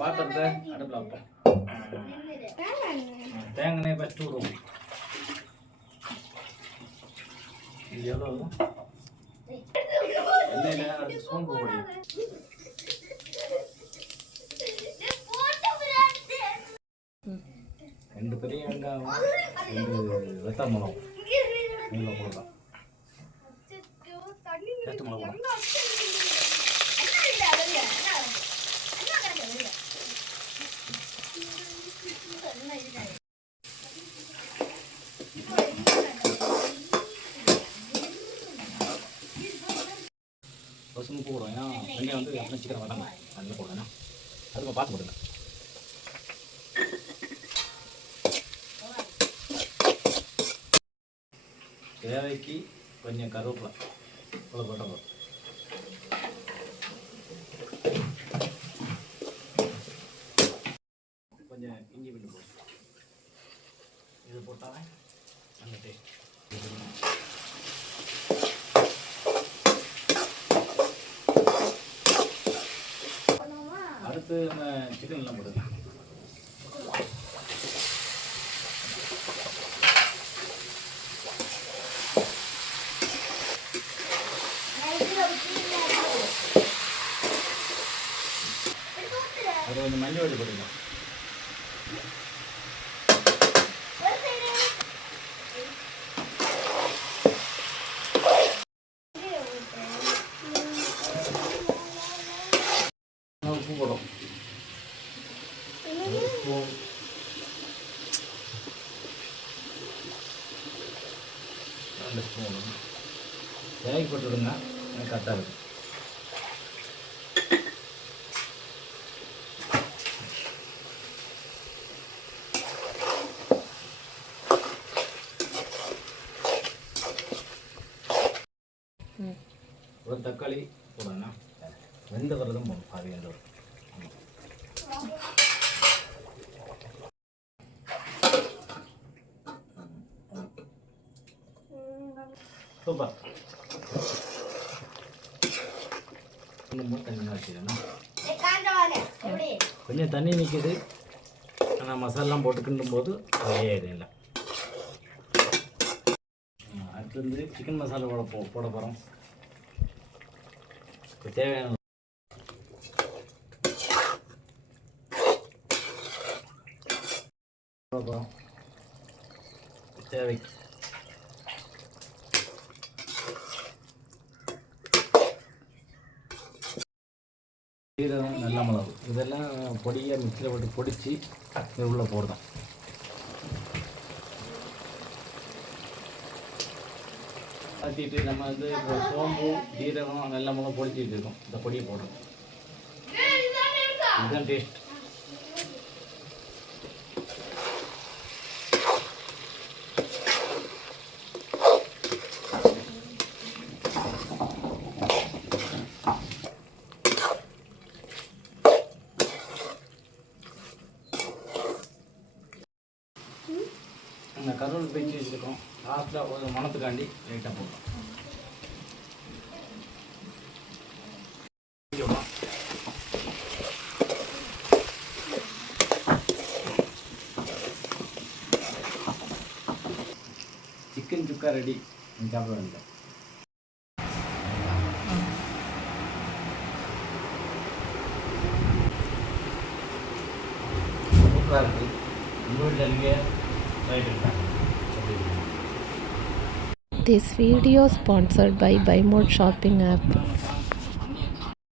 பாத்திரத்தை அடுப்பில் வைப்போம். தேங்காய் ஃபஸ்ட்டு விடுவோம். இது எவ்வளோ எண்ணெயில் சோம்பு போடுவோம். 2 பெரிய வெங்காயம், 2 வெத்தலை மிளகம் இதில் போடலாம். எட்டு மிளகு பசும்பு போடுவோம். ஏன்னா வெங்காயம் வந்து எப்போ சீக்கிரம் வராங்க அதில் போடுவேன். அதுக்கு பார்த்து போடுங்க. தேவைக்கு கொஞ்சம் கருவேப்பிலை இவ்வளோ போட்டால் போதும். கொஞ்சம் இஞ்சி பிண்டு போடும். இது போட்டாலே நல்ல டேஸ்ட். அடுத்து நம்ம சிக்கன்லாம் போடுங்க. அது கொஞ்சம் மஞ்சள் வடி போட்டுக்கலாம். உப்பு போடும். ரெண்டு ஸ்பூன் தேவைக்கு போட்டுவிடுங்க. எனக்கு கரெக்டாக இருக்கும். ஒரு தக்காளி போடுங்க. வெந்த வரதும் போடும். பாதி வெந்த வரும். சூப்பர். தண்ணி வச்சுக்கணும். கொஞ்சம் தண்ணி நிற்கிது. ஆனால் மசாலாம் போட்டு கிண்டும் போது அதே இது இல்லை. அடுத்து வந்து சிக்கன் மசாலா போட போகிறோம். தேவையான தேவைக்கு சீரகம், நல்ல மிளகு இதெல்லாம் பொடியாக மிக்சியில் போட்டு பொடிச்சு இது உள்ள போடுறோம். ஆற்றிட்டு நம்ம வந்து இப்போ சோம்பு, ஜீரகம், நல்ல மிளகு பொடிச்சிட்டு இருக்கோம். இந்த பொடியை போடுறோம். இதுதான் டேஸ்ட். அந்த கருவேப்பிலை பிரித்து வச்சுருக்கோம். லாஸ்ட்டில் ஒரு மணத்துக்காண்டி லைட்டாக போடுறோம். சிக்கன் சுக்கா ரெடி. சாப்பிட வேண்டாம். சூப்பராக இருக்குது. உங்கள் வீட்டில் இருக்க This video sponsored by Buy More Shopping app.